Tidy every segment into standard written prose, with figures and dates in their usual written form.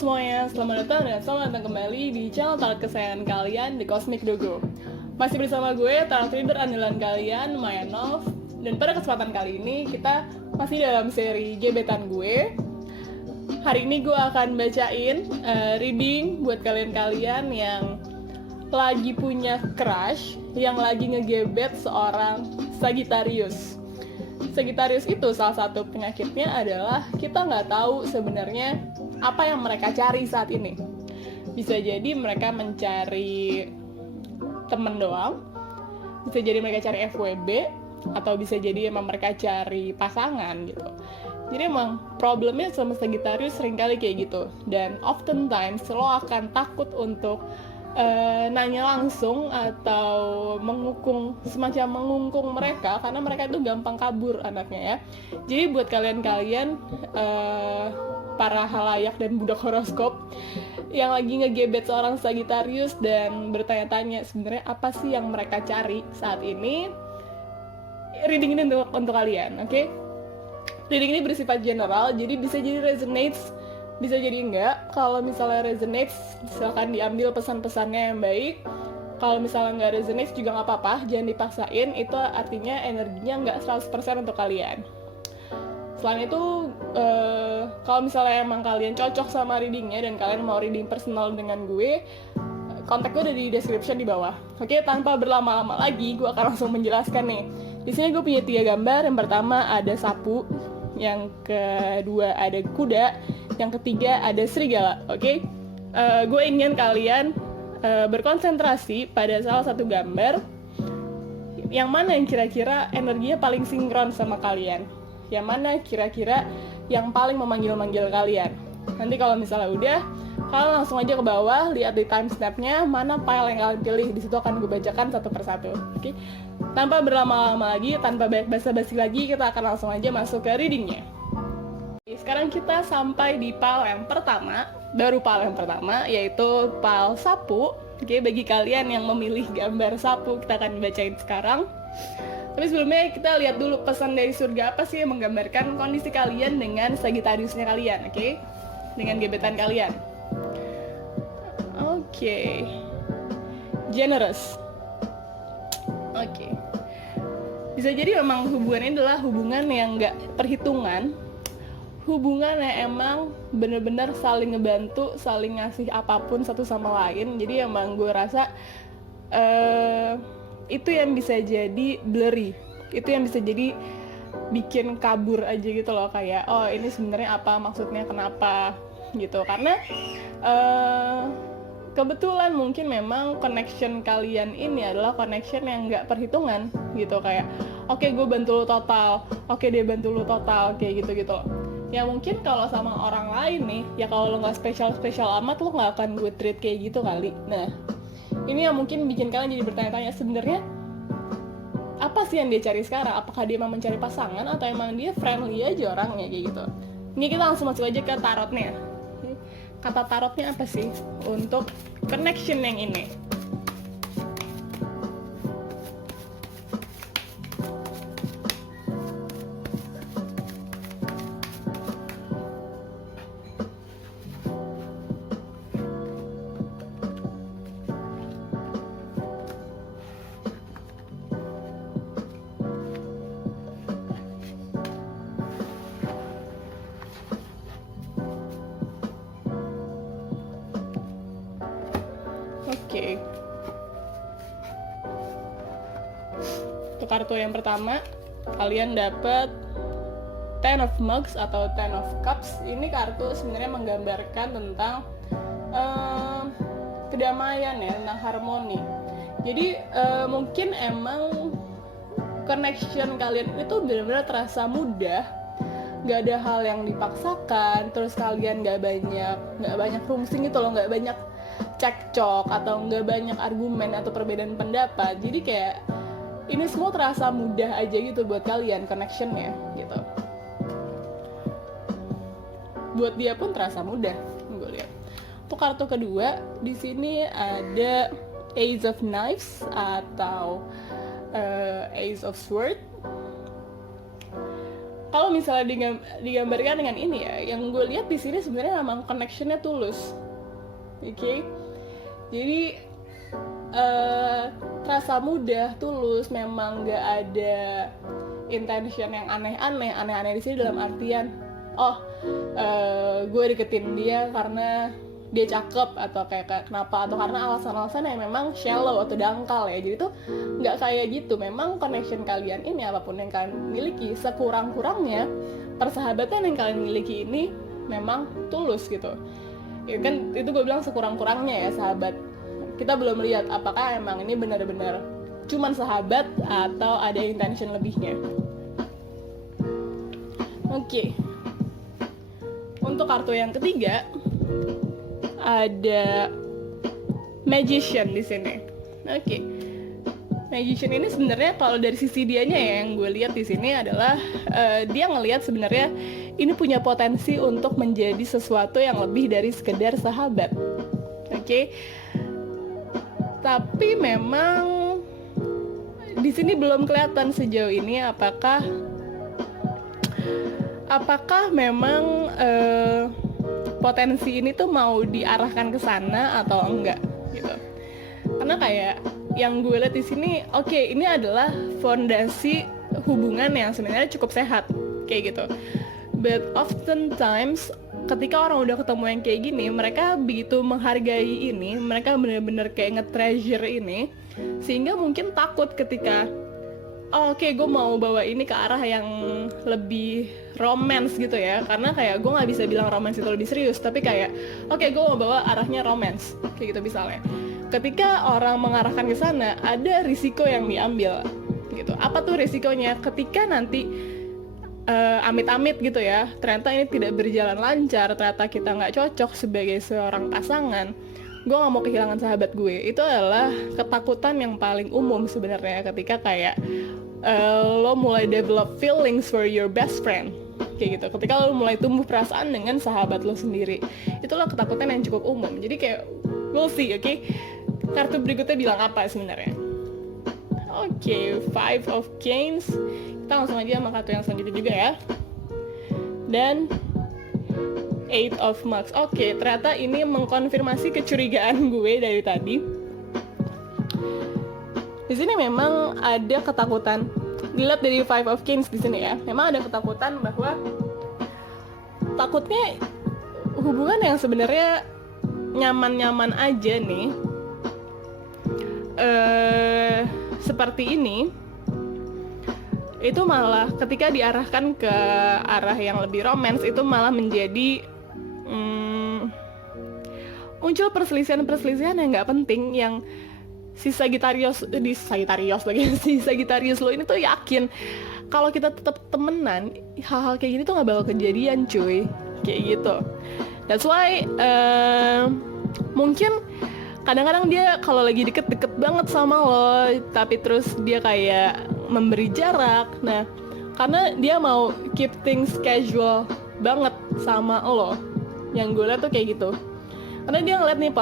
semuanya, selamat datang dan selamat datang kembali di channel tarot kesayangan kalian, The Cosmic Dogo. Masih bersama gue, tarot reader andalan kalian, Maya Nov. Dan pada kesempatan kali ini, kita masih dalam seri gebetan gue. Hari ini gue akan bacain reading buat kalian-kalian yang lagi punya crush, yang lagi ngegebet seorang Sagittarius. Sagittarius itu salah satu penyakitnya adalah kita nggak tahu sebenarnya apa yang mereka cari saat ini. Bisa jadi mereka mencari temen doang, bisa jadi mereka cari FWB, atau bisa jadi emang mereka cari pasangan gitu. Jadi emang problemnya sama Sagittarius seringkali kayak gitu. Dan oftentimes lo akan takut untuk nanya langsung atau semacam mengungkung mereka, karena mereka itu gampang kabur anaknya ya. Jadi buat kalian-kalian para halayak dan budak horoskop yang lagi ngegebet seorang Sagittarius dan bertanya-tanya sebenarnya apa sih yang mereka cari saat ini, reading ini untuk kalian, oke? Reading ini bersifat general, jadi bisa jadi resonates, bisa jadi enggak. Kalau misalnya resonates, silakan diambil pesan-pesannya yang baik. Kalau misalnya nggak resonates juga nggak apa-apa, jangan dipaksain. Itu artinya energinya nggak 100% untuk kalian. Selain itu, kalau misalnya emang kalian cocok sama readingnya dan kalian mau reading personal dengan gue, kontak gue ada di description di bawah. Oke, tanpa berlama-lama lagi, gue akan langsung menjelaskan nih. Di sini gue punya 3 gambar. Yang pertama ada sapu, yang kedua ada kuda, yang ketiga ada serigala. Oke, gue ingin kalian berkonsentrasi pada salah satu gambar yang mana yang kira-kira energinya paling sinkron sama kalian, yang mana kira-kira yang paling memanggil-manggil kalian. Nanti kalau misalnya udah, kalian langsung aja ke bawah, lihat di timestamp-nya mana file yang kalian pilih. Di situ akan gue bacakan satu persatu. Oke, tanpa berlama-lama lagi, tanpa banyak basa-basi lagi, kita akan langsung aja masuk ke readingnya. Sekarang kita sampai di pile yang pertama, baru pile yang pertama, yaitu pile sapu. Oke, bagi kalian yang memilih gambar sapu, kita akan bacain sekarang. Tapi sebelumnya kita lihat dulu pesan dari surga apa sih yang menggambarkan kondisi kalian dengan Sagittariusnya kalian, oke? Dengan gebetan kalian. Oke. Generous. Oke. Bisa jadi memang hubungan ini adalah hubungan yang nggak perhitungan, hubungan yang emang bener-bener saling ngebantu, saling ngasih apapun satu sama lain. Jadi emang gue rasa itu yang bisa jadi blurry, itu yang bisa jadi bikin kabur aja gitu loh, kayak oh ini sebenarnya apa maksudnya, kenapa gitu. Karena kebetulan mungkin memang connection kalian ini adalah connection yang nggak perhitungan gitu, kayak oke, gue bantu lo total, oke dia bantu lo total, kayak gitu loh. Ya mungkin kalau sama orang lain nih, ya kalau lo nggak spesial amat, lo nggak akan gue treat kayak gitu kali. Nah, ini yang mungkin bikin kalian jadi bertanya-tanya sebenarnya apa sih yang dia cari sekarang? Apakah dia emang mencari pasangan atau emang dia friendly aja orangnya kayak gitu? Ini kita langsung masuk aja ke tarotnya. Kata tarotnya apa sih untuk connection yang ini? Oke. Untuk kartu yang pertama, kalian dapat Ten of Mugs atau Ten of Cups. Ini kartu sebenarnya menggambarkan tentang kedamaian ya, tentang harmoni. Jadi mungkin emang connection kalian itu benar-benar terasa mudah, nggak ada hal yang dipaksakan, terus kalian nggak banyak rungsing gitu loh, nggak banyak cekcok atau nggak banyak argumen atau perbedaan pendapat. Jadi kayak ini semua terasa mudah aja gitu buat kalian connectionnya gitu. Buat dia pun terasa mudah, gue lihat. Untuk kartu kedua di sini ada Ace of Knives atau Ace of Sword. kalau misalnya digambarkan dengan ini ya, yang gue lihat di sini sebenarnya memang connectionnya tulus, oke? Jadi rasa mudah, tulus, memang nggak ada intention yang aneh-aneh di sini dalam artian gue deketin dia karena dia cakep atau kayak kenapa, atau karena alasan-alasan yang memang shallow atau dangkal ya. Jadi tuh nggak kayak gitu. Memang connection kalian ini, apapun yang kalian miliki, sekurang-kurangnya persahabatan yang kalian miliki ini memang tulus gitu. Itu kan, itu gue bilang sekurang-kurangnya ya sahabat. Kita belum lihat apakah emang ini benar-benar cuman sahabat atau ada intention lebihnya. Oke. Untuk kartu yang ketiga ada Magician di sini. Oke. Magician ini sebenarnya kalau dari sisi dianya ya, yang gue lihat di sini adalah dia ngelihat sebenarnya ini punya potensi untuk menjadi sesuatu yang lebih dari sekedar sahabat. Oke. Tapi memang di sini belum kelihatan sejauh ini apakah memang potensi ini tuh mau diarahkan ke sana atau enggak gitu. Karena kayak yang gue lihat di sini, oke, ini adalah fondasi hubungan yang sebenarnya cukup sehat kayak gitu. But oftentimes ketika orang udah ketemu yang kayak gini, mereka begitu menghargai ini, mereka benar-benar kayak nge-treasure ini, sehingga mungkin takut ketika oke, gue mau bawa ini ke arah yang lebih romance gitu ya. Karena kayak gue gak bisa bilang romance itu lebih serius, tapi kayak oke, gue mau bawa arahnya romance kayak gitu misalnya. Ketika orang mengarahkan ke sana, ada risiko yang diambil gitu. Apa tuh risikonya? Ketika nanti amit-amit gitu ya, ternyata ini tidak berjalan lancar, ternyata kita gak cocok sebagai seorang pasangan, gue gak mau kehilangan sahabat gue. Itu adalah ketakutan yang paling umum sebenarnya ketika kayak lo mulai develop feelings for your best friend kayak gitu. Ketika lo mulai tumbuh perasaan dengan sahabat lo sendiri, itulah ketakutan yang cukup umum. Jadi kayak we'll see, oke? Kartu berikutnya bilang apa sebenarnya? Oke, Five of Canes. Kita langsung aja sama kartu yang selanjutnya juga ya. Dan Eight of Mugs. Oke, ternyata ini mengkonfirmasi kecurigaan gue dari tadi. Di sini memang ada ketakutan. Dilihat dari Five of Canes di sini ya, memang ada ketakutan bahwa takutnya hubungan yang sebenarnya nyaman-nyaman aja nih, seperti ini, itu malah ketika diarahkan ke arah yang lebih romance, itu malah menjadi muncul perselisihan yang nggak penting, yang si Sagittarius lo ini tuh yakin kalau kita tetap temenan, hal-hal kayak gini tuh nggak bakal kejadian, cuy, kayak gitu. That's why mungkin kadang-kadang dia kalau lagi deket-deket banget sama lo, tapi terus dia kayak memberi jarak. Nah, karena dia mau keep things casual banget sama lo, yang gue liat tuh kayak gitu. Karena dia ngeliat nih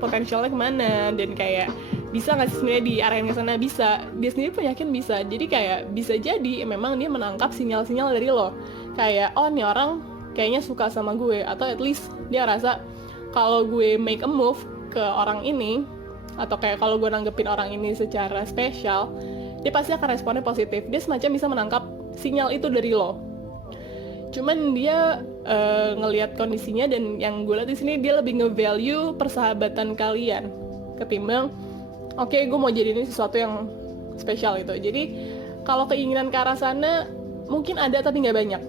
potensialnya kemana, dan kayak bisa nggak sih sebenarnya diarahin ke sana? Bisa, dia sendiri pun yakin bisa. Jadi kayak bisa jadi memang dia menangkap sinyal-sinyal dari lo, kayak nih orang kayaknya suka sama gue, atau at least dia rasa kalau gue make a move ke orang ini, atau kayak kalau gue nanggepin orang ini secara spesial, dia pasti akan responnya positif. Dia semacam bisa menangkap sinyal itu dari lo. Cuman dia ngelihat kondisinya, dan yang gue lihat di sini dia lebih nge-value persahabatan kalian ketimbang oke, gue mau jadi ini sesuatu yang spesial gitu. Jadi kalau keinginan ke arah sana mungkin ada tapi nggak banyak.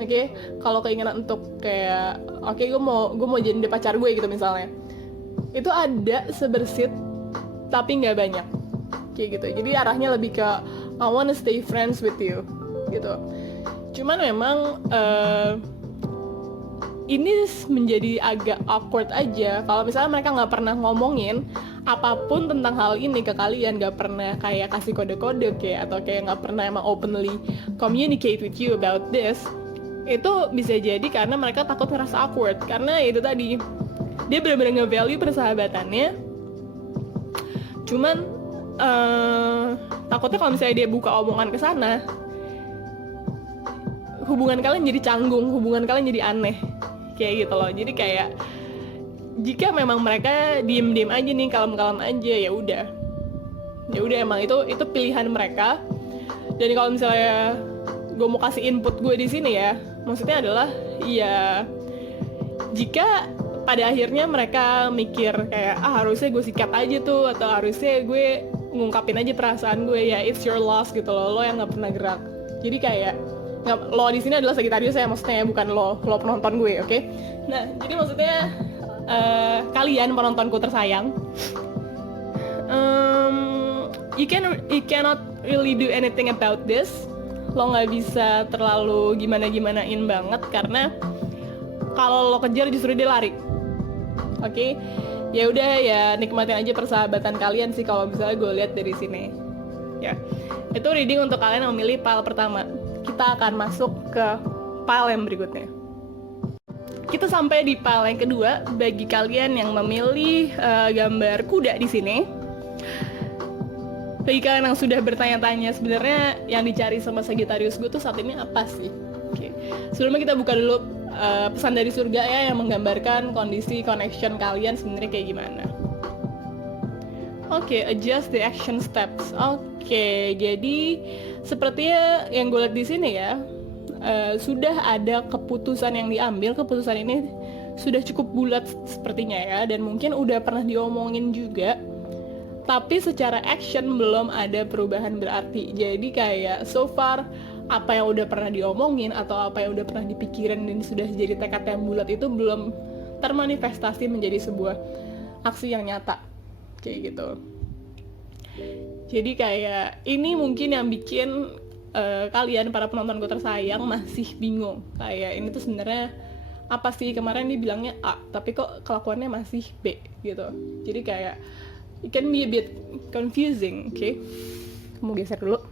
Oke, kalau keinginan untuk kayak gue mau jadi pacar gue gitu misalnya, itu ada sebersit tapi nggak banyak kayak gitu. Jadi arahnya lebih ke I wanna stay friends with you gitu. Cuman memang ini menjadi agak awkward aja kalau misalnya mereka nggak pernah ngomongin apapun tentang hal ini ke kalian, nggak pernah kayak kasih kode-kode kayak, atau kayak nggak pernah emang openly communicate with you about this. Itu bisa jadi karena mereka takut ngerasa awkward, karena itu tadi dia benar-benar nge-value persahabatannya. Cuman takutnya kalau misalnya dia buka omongan ke sana, hubungan kalian jadi canggung, hubungan kalian jadi aneh kayak gitu loh. Jadi kayak jika memang mereka diem aja nih, kalem aja, ya udah emang itu pilihan mereka. Dan kalau misalnya gue mau kasih input gue di sini ya, maksudnya adalah ya jika pada akhirnya mereka mikir kayak harusnya gue sikat aja tuh, atau harusnya gue ngungkapin aja perasaan gue, ya it's your loss gitu loh, lo yang nggak pernah gerak. Jadi kayak lo di sini adalah Sagittarius ya, maksudnya bukan lo penonton gue, oke? Nah jadi maksudnya kalian penontonku tersayang, you cannot really do anything about this. Lo nggak bisa terlalu gimanain banget, karena kalau lo kejar justru dia lari. Oke, ya udah ya nikmatin aja persahabatan kalian sih kalau misalnya gue lihat dari sini. Ya, itu reading untuk kalian yang memilih pile pertama. Kita akan masuk ke pile yang berikutnya. Kita sampai di pile yang kedua bagi kalian yang memilih gambar kuda di sini. Bagi kalian yang sudah bertanya-tanya sebenarnya yang dicari sama Sagittarius gue tuh saat ini apa sih? Oke. Sebelumnya kita buka dulu pesan dari surga ya, yang menggambarkan kondisi connection kalian sebenarnya kayak gimana. Oke, adjust the action steps. Oke, jadi sepertinya yang gue lihat di sini ya, sudah ada keputusan yang diambil. Keputusan ini sudah cukup bulat sepertinya ya, dan mungkin udah pernah diomongin juga, tapi secara action belum ada perubahan berarti. Jadi kayak so far apa yang udah pernah diomongin atau apa yang udah pernah dipikirin dan sudah jadi tekad yang bulat itu belum termanifestasi menjadi sebuah aksi yang nyata kayak gitu. Jadi kayak ini mungkin yang bikin kalian para penontonku tersayang masih bingung, kayak ini tuh sebenarnya apa sih? Kemarin dia bilangnya A tapi kok kelakuannya masih B gitu. Jadi kayak it can be a bit confusing. Oke, mau geser dulu.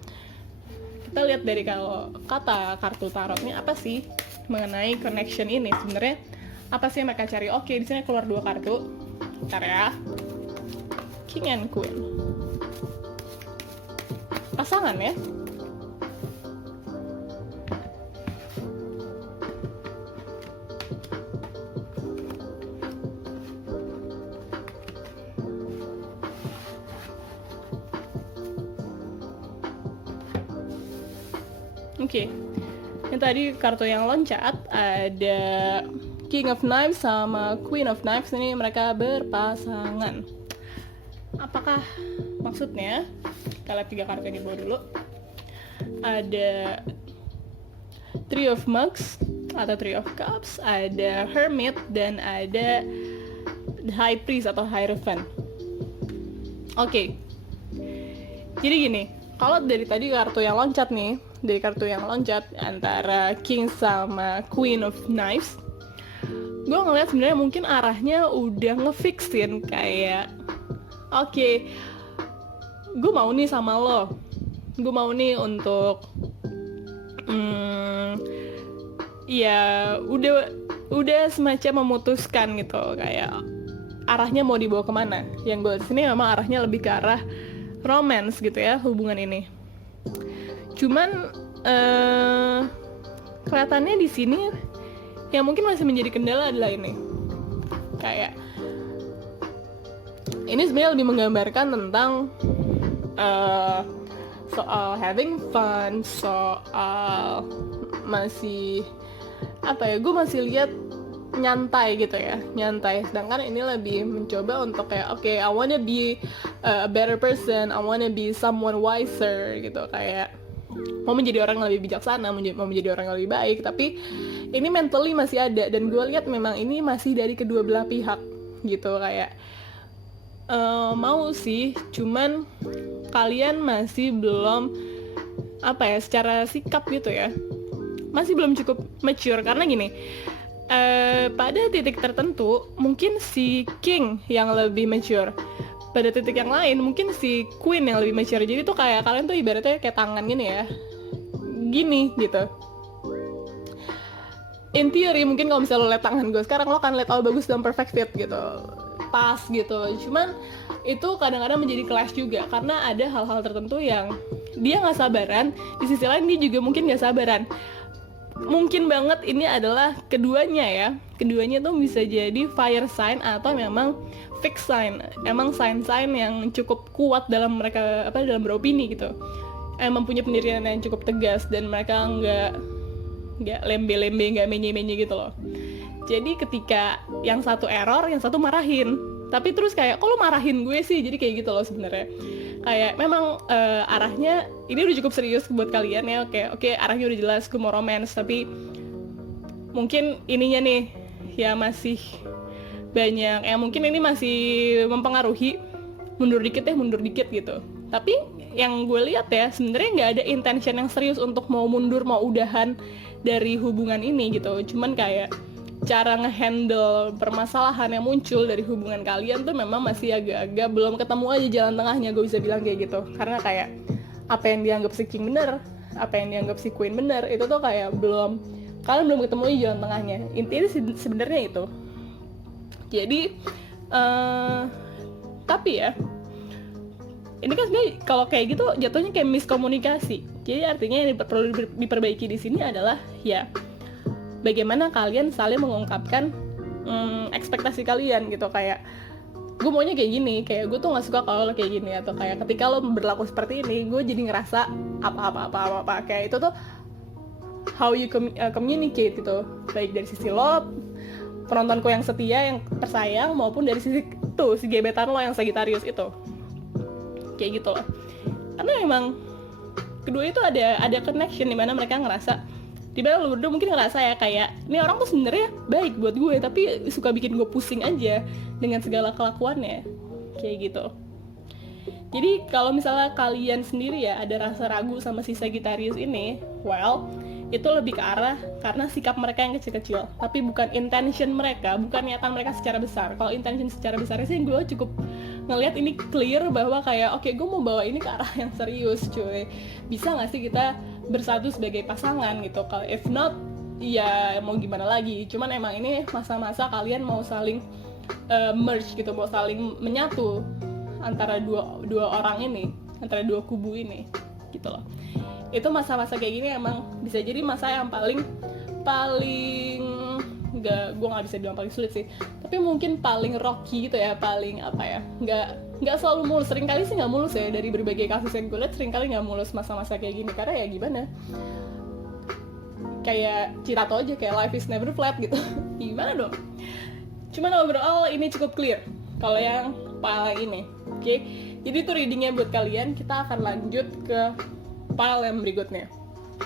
Kita lihat dari kalau kata kartu tarotnya apa sih mengenai connection ini, sebenarnya apa sih yang mereka cari. Oke, di sini keluar 2 kartu. Bentar ya. King and Queen. Pasangan ya. Oke, yang tadi kartu yang loncat ada King of Knives sama Queen of Knives. Ini mereka berpasangan. Apakah maksudnya? Kita lihat 3 kartu yang di bawah dulu. Ada Three of Mugs atau Three of Cups, ada Hermit, dan ada High Priest atau Hierophant. Oke, jadi gini, kalau dari tadi kartu yang loncat nih, dari kartu yang loncat antara King sama Queen of Knives, gue ngeliat sebenarnya mungkin arahnya udah ngefixin kayak oke, gue mau nih sama lo, gue mau nih untuk ya udah semacam memutuskan gitu, kayak arahnya mau dibawa kemana. Yang gue di sini memang arahnya lebih ke arah romance gitu ya, hubungan ini. Cuman kelihatannya di sini yang mungkin masih menjadi kendala adalah ini. Kayak ini sebenarnya lebih menggambarkan tentang soal having fun, soal masih apa ya, gue masih lihat nyantai gitu ya, nyantai. Sedangkan ini lebih mencoba untuk kayak oke, I wanna be a better person, I wanna be someone wiser gitu, kayak mau menjadi orang yang lebih bijaksana, mau menjadi orang yang lebih baik. Tapi ini mentally masih ada, dan gue lihat memang ini masih dari kedua belah pihak gitu. Kayak mau sih, cuman kalian masih belum apa ya, secara sikap gitu ya, masih belum cukup mature. Karena gini, pada titik tertentu mungkin si King yang lebih mature, pada titik yang lain mungkin si Queen yang lebih mature. Jadi tuh kayak kalian tuh ibaratnya kayak tangan gini ya, gini gitu. In theory mungkin kalau misalnya lo liat tangan gue sekarang, lo akan liat bagus dan perfect fit gitu, pas gitu. Cuman itu kadang-kadang menjadi clash juga, karena ada hal-hal tertentu yang dia nggak sabaran, di sisi lain dia juga mungkin nggak sabaran. mungkin banget ini adalah keduanya ya. Keduanya tuh bisa jadi fire sign atau memang fixed sign. Emang sign-sign yang cukup kuat dalam mereka dalam beropini gitu. Emang punya pendirian yang cukup tegas dan mereka nggak lembe-lembe, nggak menye-menye gitu loh. Jadi ketika yang satu error, yang satu marahin. Tapi terus kayak, kok lo marahin gue sih? Jadi kayak gitu loh sebenarnya. Kayak memang arahnya ini udah cukup serius buat kalian ya. Oke, arahnya udah jelas, gue mau romance. Tapi mungkin ininya nih ya masih banyak. Mungkin ini masih mempengaruhi. Mundur dikit gitu. Tapi yang gue lihat ya, sebenarnya nggak ada intention yang serius untuk mau mundur, mau udahan dari hubungan ini gitu. Cuman kayak cara ngehandle permasalahan yang muncul dari hubungan kalian tuh memang masih agak-agak belum ketemu aja jalan tengahnya, gue bisa bilang kayak gitu. Karena kayak apa yang dianggap si King bener, apa yang dianggap si Queen bener, itu tuh kayak kalian belum ketemu aja jalan tengahnya. Intinya sebenarnya itu. Jadi tapi ya ini kan sebenarnya kalau kayak gitu jatuhnya kayak miskomunikasi. Jadi artinya yang perlu diperbaiki di sini adalah ya bagaimana kalian saling mengungkapkan ekspektasi kalian gitu. Kayak gue maunya kayak gini, kayak gue tuh nggak suka kalau lo kayak gini, atau kayak ketika lo berlaku seperti ini gue jadi ngerasa apa kayak itu tuh how you communicate gitu, baik dari sisi lo penontonku yang setia yang tersayang maupun dari sisi tuh si gebetan lo yang Sagittarius itu, kayak gitu loh. Karena memang kedua itu ada connection di mana mereka ngerasa, dimana lo berdua mungkin ngerasa ya kayak ini orang tuh sebenarnya baik buat gue tapi suka bikin gue pusing aja dengan segala kelakuannya, kayak gitu. Jadi kalau misalnya kalian sendiri ya ada rasa ragu sama si Sagittarius ini, well itu lebih ke arah karena sikap mereka yang kecil-kecil, tapi bukan intention mereka, bukan niatan mereka secara besar. Kalau intention secara besarnya sih gue cukup ngelihat ini clear bahwa kayak oke, gue mau bawa ini ke arah yang serius cuy, bisa gak sih kita bersatu sebagai pasangan gitu. Kalau if not ya mau gimana lagi. Cuman emang ini masa-masa kalian mau saling merge gitu, mau saling menyatu antara dua orang ini, antara dua kubu ini gitu loh. Itu masa-masa kayak gini emang bisa jadi masa yang paling gue nggak bisa bilang paling sulit sih, tapi mungkin paling rocky gitu ya, paling apa ya, nggak selalu mulus. Seringkali sih nggak mulus ya, dari berbagai kasus yang gue lihat seringkali nggak mulus masa-masa kayak gini. Karena ya gimana, kayak Cirato aja, kayak life is never flat gitu. Gimana dong. Cuman overall ini cukup clear kalau yang pile ini. Oke, jadi itu readingnya buat kalian. Kita akan lanjut ke pile yang berikutnya.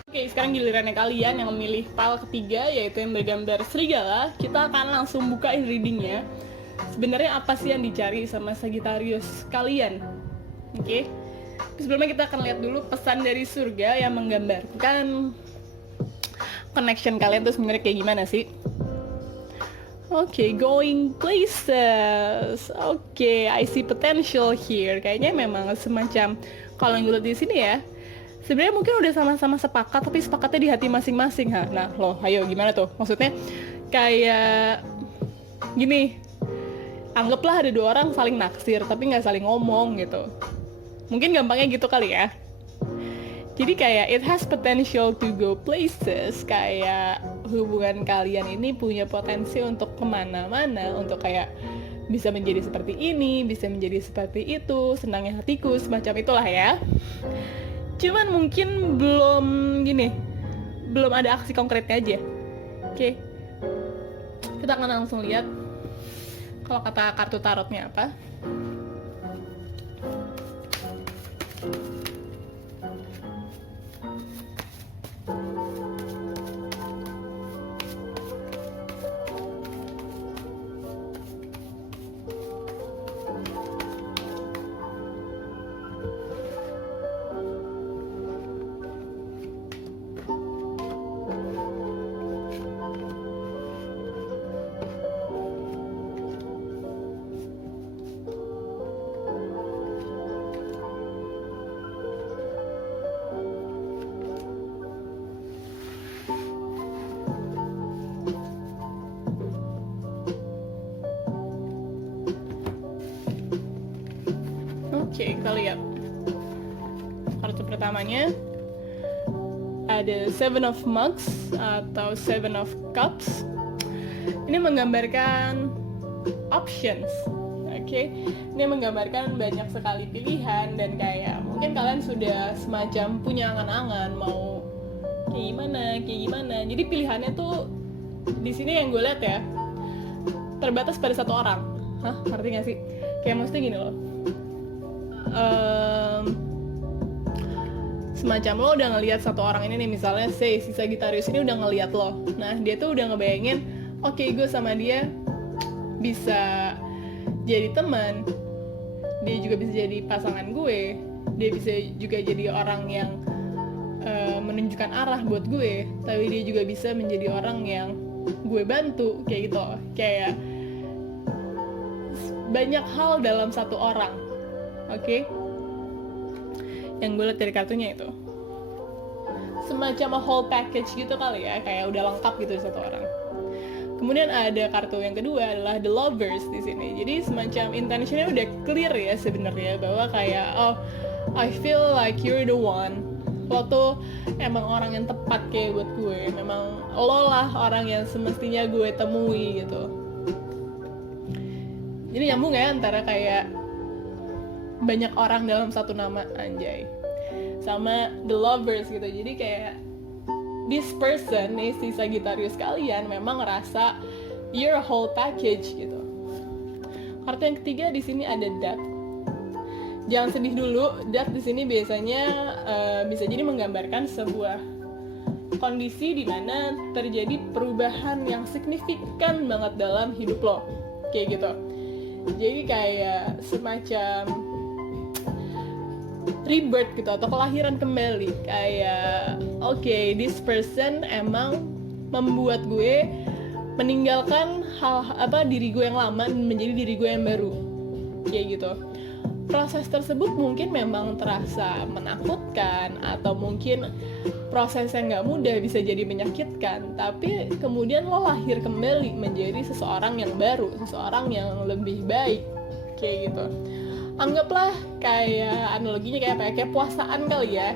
Oke, sekarang gilirannya kalian yang memilih pile ketiga, yaitu yang bergambar serigala. Kita akan langsung bukain readingnya. Sebenarnya apa sih yang dicari sama Sagittarius kalian? Oke, sebelumnya kita akan lihat dulu pesan dari surga yang menggambarkan connection kalian tuh sebenarnya kayak gimana sih? Oke, going places. Oke, I see potential here. Kayaknya memang semacam, kalau yang gue lihat di sini ya, sebenarnya mungkin udah sama-sama sepakat, tapi sepakatnya di hati masing-masing. Nah, loh, ayo gimana tuh? Maksudnya kayak gini, anggaplah ada dua orang saling naksir, tapi nggak saling ngomong gitu. Mungkin gampangnya gitu kali ya. Jadi kayak it has potential to go places, kayak hubungan kalian ini punya potensi untuk kemana-mana, untuk kayak bisa menjadi seperti ini, bisa menjadi seperti itu, senangnya hatiku, semacam itulah ya. Cuman mungkin belum ada aksi konkretnya aja. Oke, kita akan langsung lihat kalau kata kartu tarotnya apa. Oke, kita lihat kartu pertamanya ada Seven of Mugs atau Seven of Cups. Ini menggambarkan options, oke? Ini menggambarkan banyak sekali pilihan dan kayak mungkin kalian sudah semacam punya angan-angan mau kayak gimana. Jadi pilihannya tuh di sini yang gue lihat ya terbatas pada satu orang. Hah, ngerti gak sih? Kayak maksudnya gini loh. Semacam lo udah ngelihat satu orang ini nih, misalnya si Sagittarius ini udah ngelihat lo. Nah, dia tuh udah ngebayangin, oke, gue sama dia bisa jadi teman, dia juga bisa jadi pasangan gue, dia bisa juga jadi orang yang menunjukkan arah buat gue, tapi dia juga bisa menjadi orang yang gue bantu, kayak gitu. Kayak banyak hal dalam satu orang, oke? Yang gue lihat dari kartunya itu semacam a whole package gitu kali ya, kayak udah lengkap gitu satu orang. Kemudian ada kartu yang kedua adalah the lovers di sini. Jadi semacam intentionnya udah clear ya sebenarnya, bahwa kayak I feel like you're the one. Lo tuh emang orang yang tepat kayak buat gue. Memang lo lah orang yang semestinya gue temui gitu. Jadi nyambung ya antara kayak banyak orang dalam satu nama, anjay, sama the lovers gitu. Jadi kayak this person nih, si Sagittarius kalian memang ngerasa you're a whole package gitu. Kartu yang ketiga di sini ada Death. Jangan sedih dulu, Death di sini biasanya bisa jadi menggambarkan sebuah kondisi di mana terjadi perubahan yang signifikan banget dalam hidup lo, kayak gitu. Jadi kayak semacam rebirth gitu, atau kelahiran kembali. Kayak okay, this person emang membuat gue meninggalkan diri gue yang lama menjadi diri gue yang baru, kayak gitu. Proses tersebut mungkin memang terasa menakutkan, atau mungkin proses yang gak mudah, bisa jadi menyakitkan, tapi kemudian lo lahir kembali menjadi seseorang yang baru, seseorang yang lebih baik, kayak gitu. Anggaplah kayak analoginya kayak apa ya? Kayak puasaan kali ya.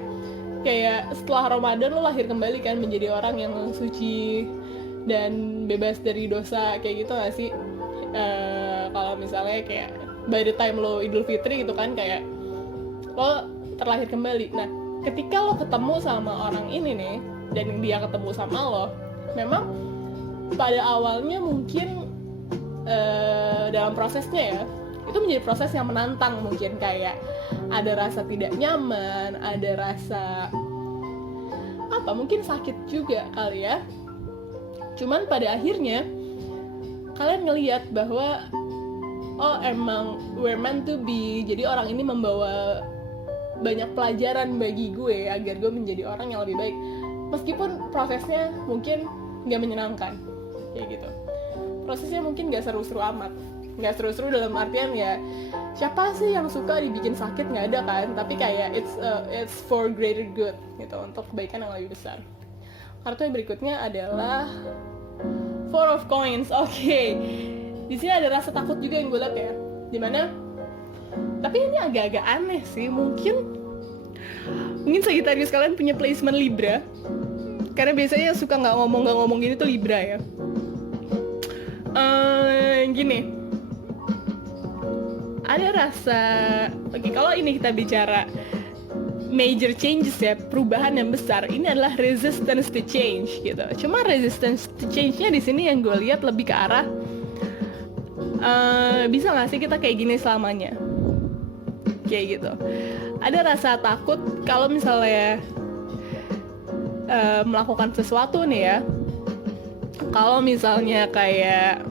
Kayak setelah Ramadan lo lahir kembali kan menjadi orang yang suci dan bebas dari dosa, kayak gitu gak sih? Kalau misalnya kayak by the time lo Idul Fitri gitu kan, kayak lo terlahir kembali. Nah, ketika lo ketemu sama orang ini nih, dan dia ketemu sama lo, memang pada awalnya mungkin dalam prosesnya ya, itu menjadi proses yang menantang. Mungkin kayak ada rasa tidak nyaman, ada rasa mungkin sakit juga kali ya. Cuman pada akhirnya kalian ngelihat bahwa emang we're meant to be. Jadi orang ini membawa banyak pelajaran bagi gue agar gue menjadi orang yang lebih baik, meskipun prosesnya mungkin gak menyenangkan, kayak gitu. Prosesnya mungkin gak seru-seru amat. Nggak seru-seru dalam artian ya siapa sih yang suka dibikin sakit, nggak ada kan, tapi kayak it's for greater good gitu, untuk kebaikan yang lebih besar. Kartu yang berikutnya adalah Four of Coins. Oke. Di sini ada rasa takut juga yang gue lihat ya, dimana tapi ini agak-agak aneh sih. Mungkin Sagittarius kalian punya placement Libra, karena biasanya yang suka nggak ngomong gini tuh Libra ya. Gini, ada rasa, kalau ini kita bicara major changes ya, perubahan yang besar, ini adalah resistance to change gitu. Cuma resistance to change-nya di sini yang gue lihat lebih ke arah bisa nggak sih kita kayak gini selamanya, kayak gitu. Ada rasa takut kalau misalnya melakukan sesuatu nih ya, kalau misalnya kayak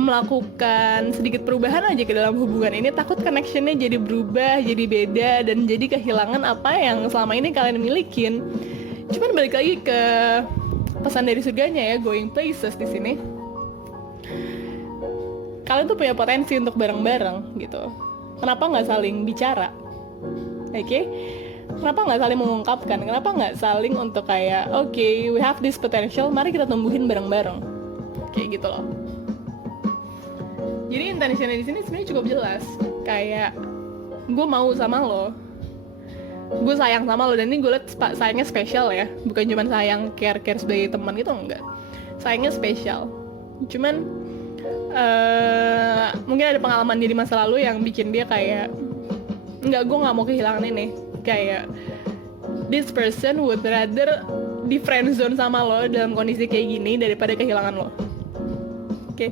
melakukan sedikit perubahan aja ke dalam hubungan ini, takut connectionnya jadi berubah, jadi beda, dan jadi kehilangan apa yang selama ini kalian milikin. Cuman balik lagi ke pesan dari surganya ya, going places di sini. Kalian tuh punya potensi untuk bareng-bareng gitu. Kenapa nggak saling bicara? Oke? Kenapa nggak saling mengungkapkan? Kenapa nggak saling untuk kayak, okay, we have this potential, mari kita tumbuhin bareng-bareng, kayak gitu loh. Jadi intentionnya di sini sebenarnya cukup jelas, kayak gue mau sama lo, gue sayang sama lo, dan ini gue liat sayangnya spesial ya, bukan cuma sayang care sebagai teman gitu, enggak, sayangnya spesial. Cuman mungkin ada pengalaman dia di masa lalu yang bikin dia kayak enggak, gue nggak mau kehilangan ini, kayak this person would rather di friendzone sama lo dalam kondisi kayak gini daripada kehilangan lo. Oke.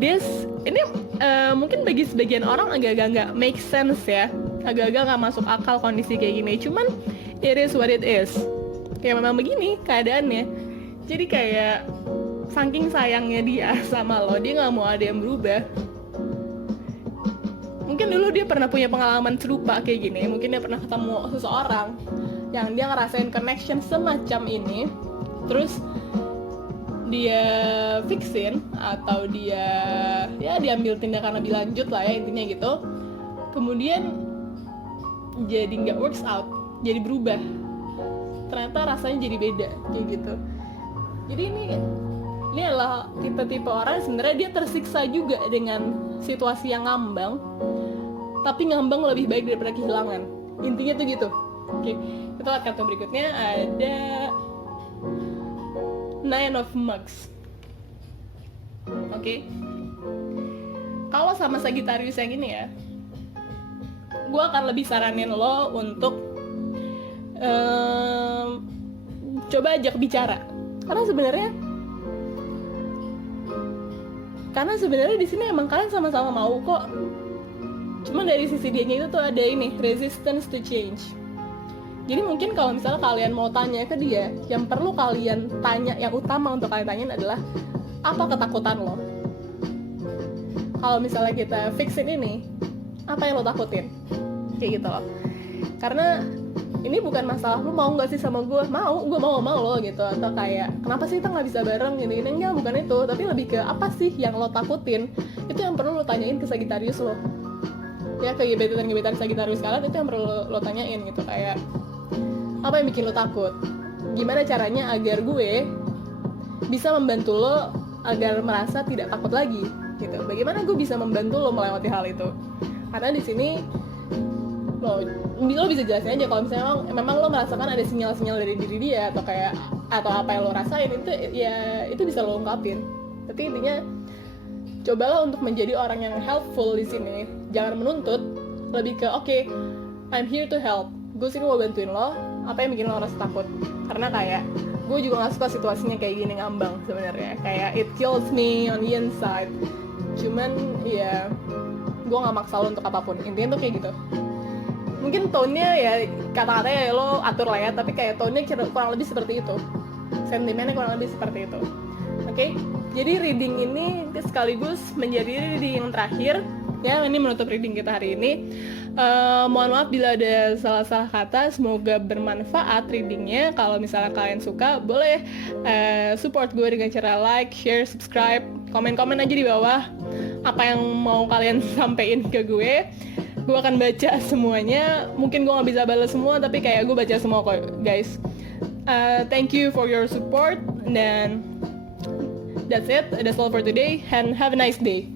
Ini mungkin bagi sebagian orang agak-agak nggak make sense ya, agak-agak nggak masuk akal kondisi kayak gini. Cuman it is what it is. Kayak memang begini keadaannya. Jadi kayak saking sayangnya dia sama lo, dia nggak mau ada yang berubah. Mungkin dulu dia pernah punya pengalaman serupa kayak gini. Mungkin dia pernah ketemu seseorang yang dia ngerasain connection semacam ini, terus dia fixin atau dia diambil tindakan lebih lanjut lah ya, intinya gitu. Kemudian jadi nggak works out, jadi berubah, ternyata rasanya jadi beda kayak gitu. Jadi ini adalah tipe-tipe orang yang sebenarnya dia tersiksa juga dengan situasi yang ngambang, tapi ngambang lebih baik daripada kehilangan, intinya tuh gitu. Oke, kita lihat kartu berikutnya, ada Nine of Mugs. Oke. Kalau sama Sagittarius yang ini ya, gue akan lebih saranin lo untuk coba ajak bicara, karena sebenarnya di sini emang kalian sama-sama mau kok. Cuma dari sisi dianya itu tuh ada ini, resistance to change. Jadi mungkin kalau misalnya kalian mau tanya ke dia, yang perlu kalian tanya, yang utama untuk kalian tanyain adalah apa ketakutan lo. Kalau misalnya kita fixin ini, apa yang lo takutin? Kayak gitu loh. Karena ini bukan masalah lo mau nggak sih sama gue, gue mau sama lo gitu, atau kayak kenapa sih kita nggak bisa bareng gini, enggak, bukan itu, tapi lebih ke apa sih yang lo takutin. Itu yang perlu lo tanyain ke Sagittarius lo. Ya, kegebetan Sagittarius kalian itu yang perlu lo tanyain gitu, kayak apa yang bikin lo takut? Gimana caranya agar gue bisa membantu lo agar merasa tidak takut lagi gitu. Bagaimana gue bisa membantu lo melewati hal itu? Karena di sini lo bisa jelasin aja kalau misalnya memang lo merasakan ada sinyal-sinyal dari diri dia atau apa yang lo rasain, itu ya itu bisa lo ungkapin. Tapi intinya cobalah untuk menjadi orang yang helpful di sini. Jangan menuntut, lebih ke oke, I'm here to help. Gue sini mau bantuin lo. Apa yang bikin lo rasa takut? Karena kayak gue juga gak suka situasinya kayak gini ngambang sebenarnya. Kayak it kills me on the inside. Cuman ya gue gak maksa lo untuk apapun. Intinya tuh kayak gitu. Mungkin tone-nya ya kata-katanya ya lo atur lah ya, tapi kayak tone-nya kurang lebih seperti itu. Sentimennya kurang lebih seperti itu. Oke? Jadi reading ini sekaligus menjadi reading yang terakhir. Ya, ini menutup reading kita hari ini. Mohon maaf bila ada salah-salah kata. Semoga bermanfaat readingnya. Kalau misalnya kalian suka, boleh support gue dengan cara like, share, subscribe, komen-komen aja di bawah apa yang mau kalian sampein ke gue. Gue akan baca semuanya. Mungkin gue gak bisa balas semua, tapi kayak gue baca semua kok, guys. Thank you for your support. Dan that's it. That's all for today. And have a nice day.